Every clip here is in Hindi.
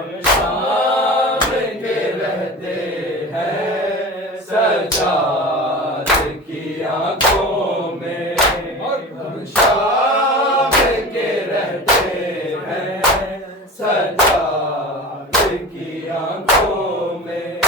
हम शाम के रहते हैं सजाद की आंखों में, हम शाम के रहते हैं सजाद की आंखों में।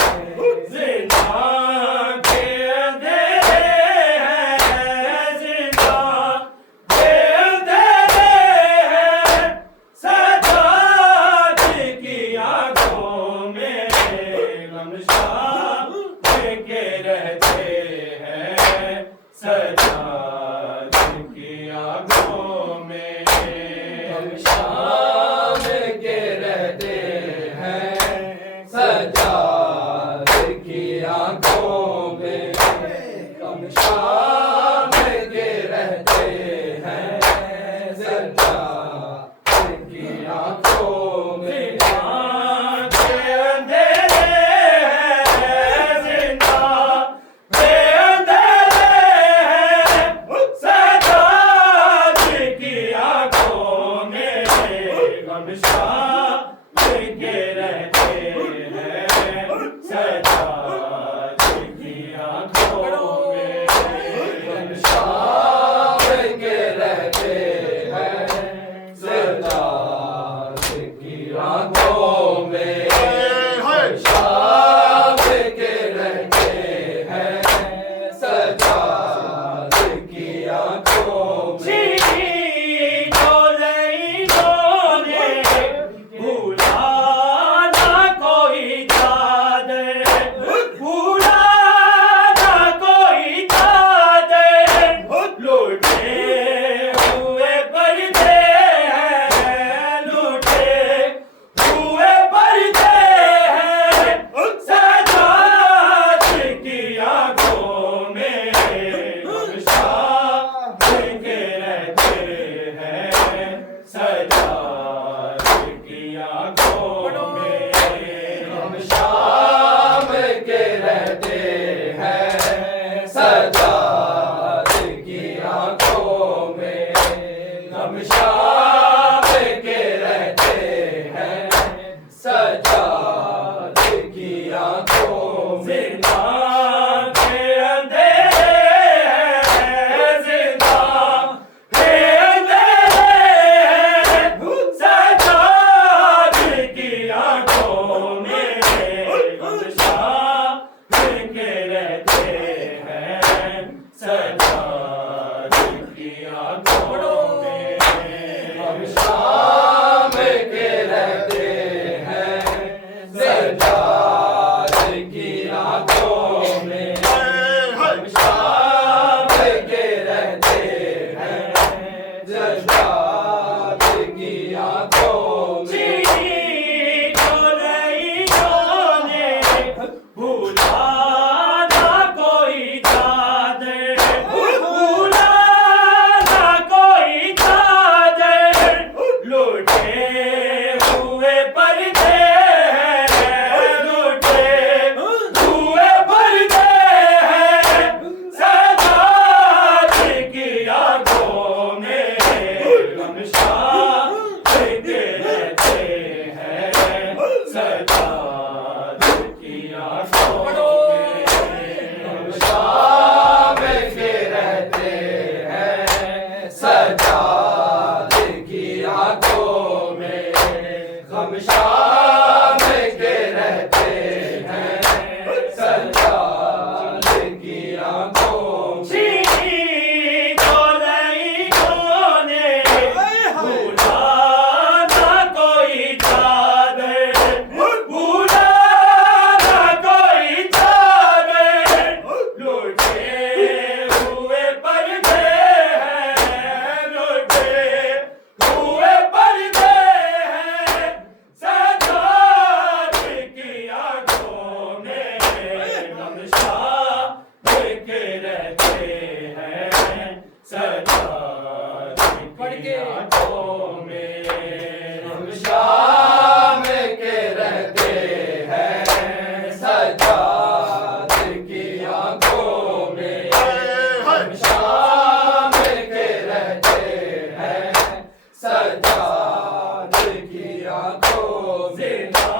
सजाद की आंखों में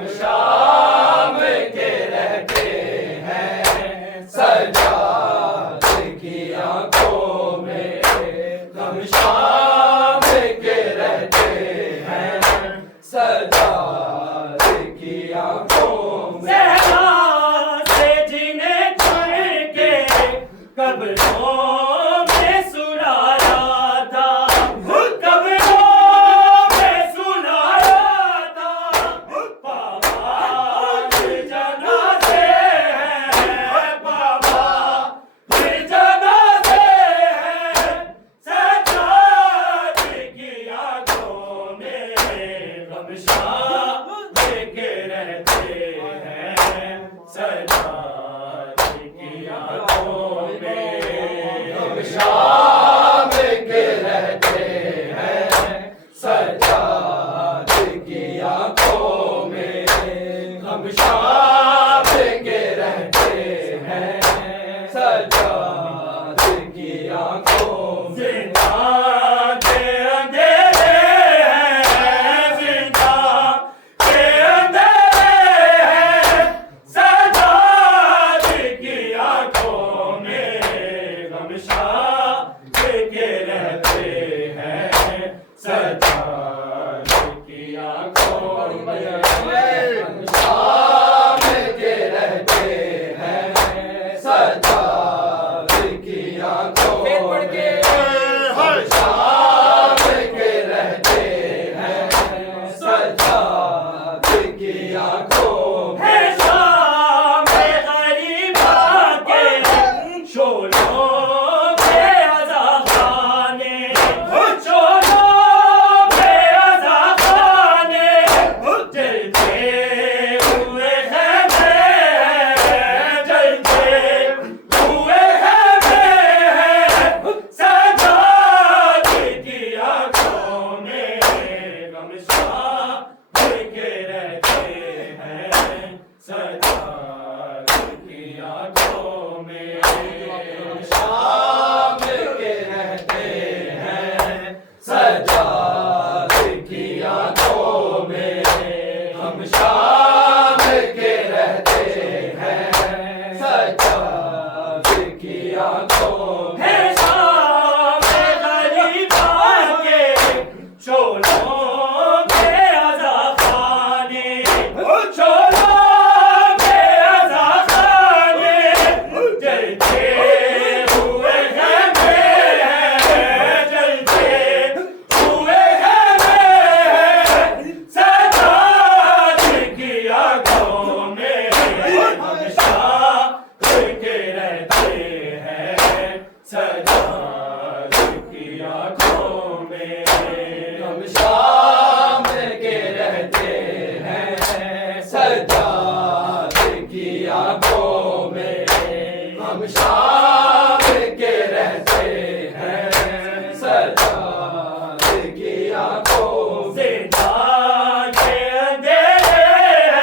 हम शाम के रहते हैं सजाद की आंखों में, हम शाम के रहते हैं सजाद की आंखों में। सहरा से जिन्हें चुन के कब्रों में सुलाया था, कब्रों में सुलाया था। बाबा जनाज़े हैं, बाबा जनाज़े हैं, सजाद की आंखों में हम शाम के रहते हैं सजाद की आंखों में, हम शाम के रहते हैं सजाद की आंखों में, हम शाम के रहते हैं सजाद की आंखों में। जिंदा के अंधेरे हैं, जिंदा के अंधेरे हैं, सजाद की आंखों में हम शाम के रहते हैं सजाद की आंखों में। हम शाम के रहते हैं सजाद की आंखों में, हम शाम के रहते हैं सजाद की आंखों में। है शाम गरीबा के शोलों के अज़ाखाने, शोलों के अज़ाखाने, जलते हुए हैं मैं, जलते हुए हैं मैं, सजाद की आंखों में हम शाम के रहते हैं सजाद की आंखों में। हम शाम के रहते हैं सजाद की आंखों में, हम शाम के रहते हैं सजाद की आंखों में। है शाम गरीबा के शोलों के अज़ाखाने, शोलों के अज़ाखाने, जलते हुए हैं मैं, जलते हुए हैं मैं, सजाद की आंखों में हम शाम के रहते हैं सजाद की आंखों में। हम शाम के रहते हैं सजाद की आंखों में, हम शाम के रहते हैं सजाद की आंखों में। जिंदा के अंधेरे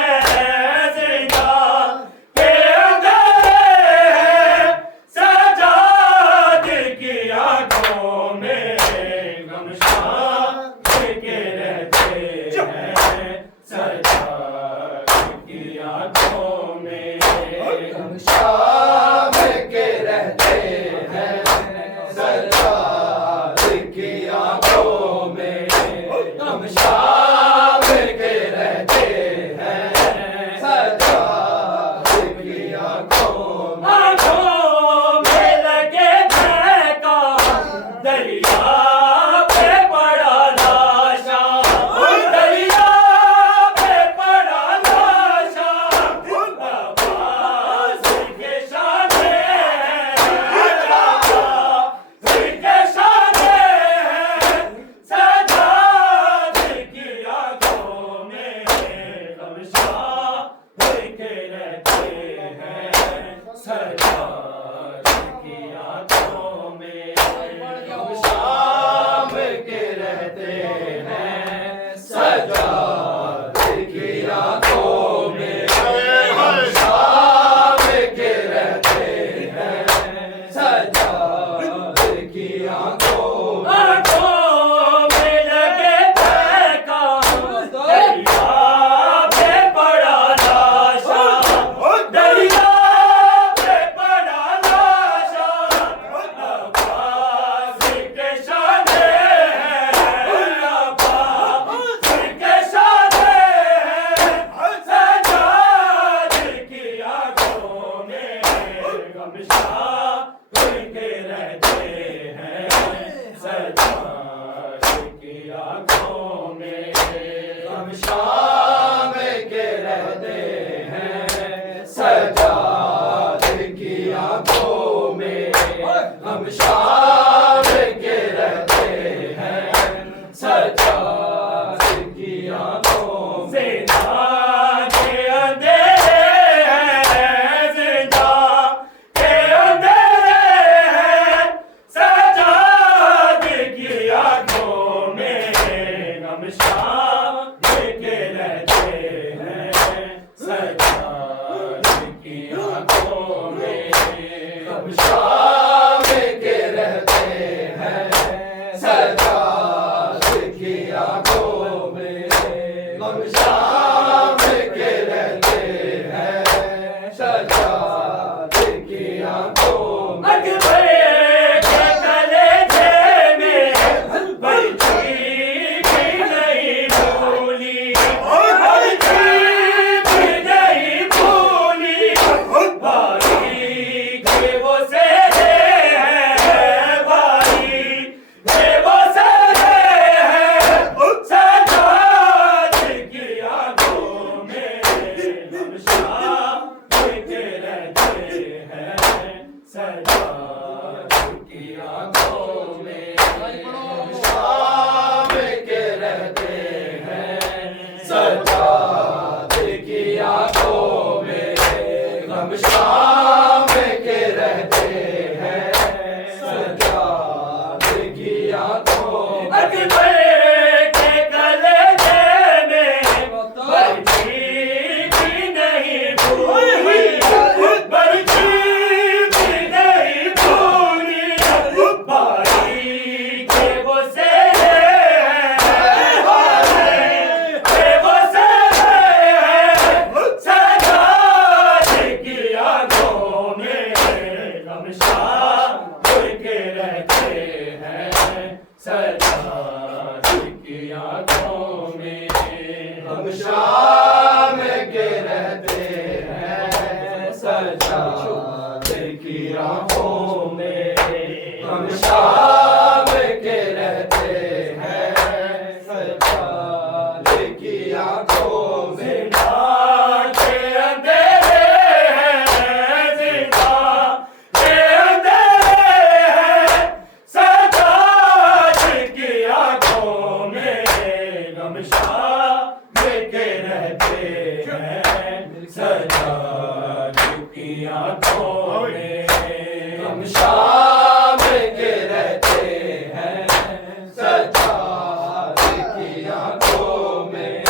हैं, जिंदा के अंधेरे हैं, सजाद की आंखों में हम शाम के रहते हैं सजाद की आंखों में। हम शाम के रहते हैं सजाद की आंखों में, हम शाम के रहते हैं सजाद की आंखों में। आंखों में लगे बहका दरिया पे पड़ा लाशा, दरिया पे पड़ा लाशा, आवाज़ के शाने हैं, आवाज़ के शाने हैं, सजाद की आंखों में हम शाम के रहते हैं सजाद की आंखों में। हम शाम के रहते हैं सजाद की आंखों में, हम शाम के रहते हैं सजाद की आंखों में। आंखों में लगे बहका दरिया पे पड़ा सजाद की आंखों में हम शाम के रहते हैं सजाद की आंखों में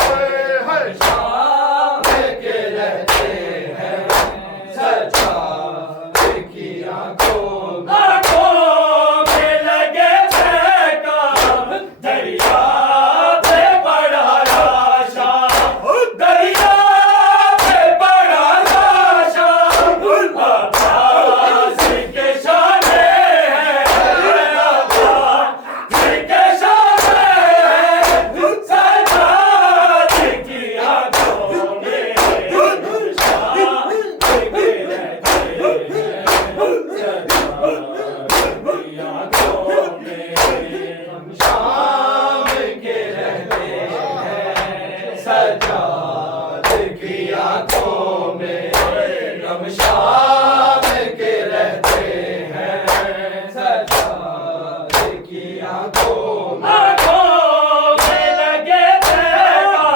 शाम के रहते हैं सजाद की आंखों में आंखों में लगे ठेका दरिया पे पड़ा लाशा दरिया पे पड़ा लाशा अब्बास के शाने हैं अब्बास के शाने हैं सजाद की आंखों में शाम के रहते हैं सजाद की आंखों में हम शाम के रहते हैं सजाद की आंखों में आंखों में लगे ठेका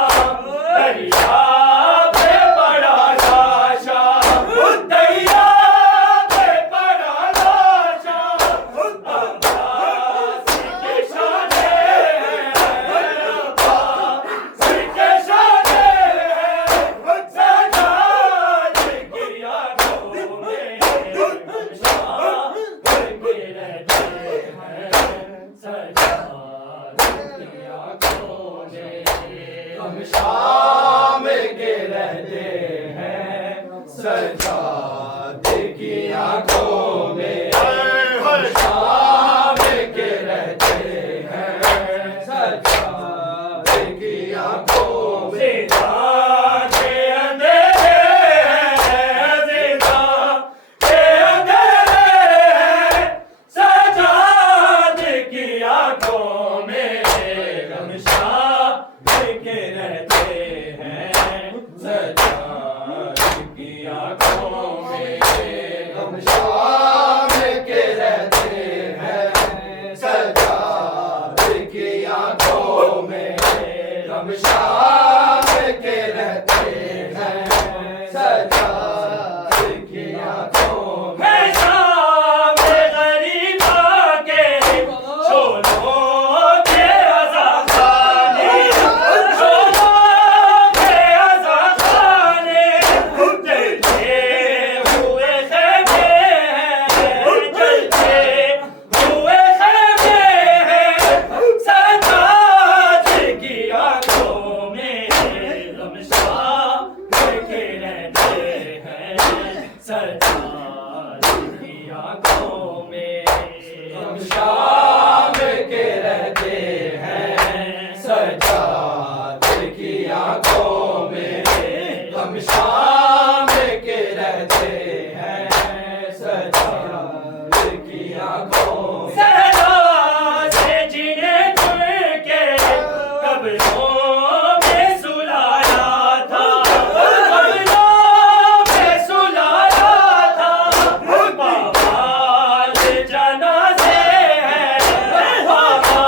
दरिया पे पड़ा लाशा दरिया पे पड़ा लाशा अब्बास के शाने हैं अब्बास के शाने हैं सजाद की आंखों में शाम के रहते हैं सजाद की आंखों में हम शाम के रहते हैं सजाद की आंखों में हम शाम के रहते हैं सजाद की आंखों में ज़िंदा के अंधेरे हैं ज़िंदा के अंधेरे हैं सजाद की आंखों में हम शाम के रहते हैं सजाद की आंखों में हम शाम के रहते हैं सजाद की आंखों में हम शाम के रहते हैं सजाद की आंखों में है शाम गरीबा के शोलों के अज़ाखाने शोलों के अज़ाखाने जलते हुए खेमे हैं जलते हुए खेमे हैं सजाद की आंखों में हम शाम के रहते हैं सजाद की आंखों में हम शाम के रहते हैं सजाद की आंखों में हम शाम के रहते हैं सजाद की आंखों में सहरा से जिन्हें चुन के कब्रों में सुलाया था कब्रों में सुलाया था बाबा ले जनाज़े हैं बाबा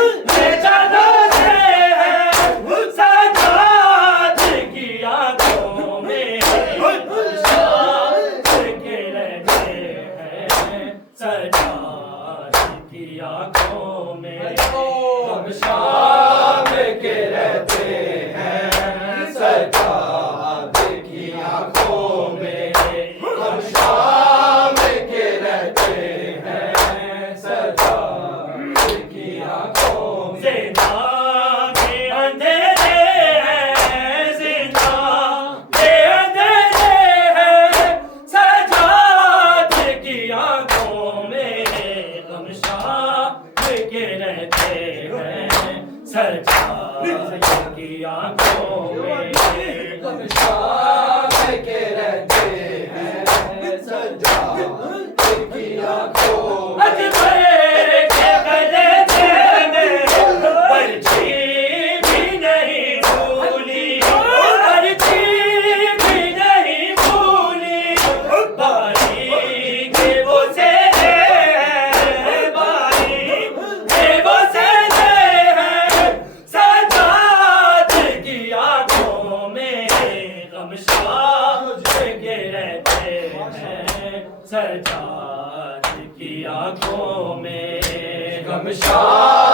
ले जनाज़े हैं सजाद की आंखों में गमशान के रहते हैं सजाद की आंखों में गमशान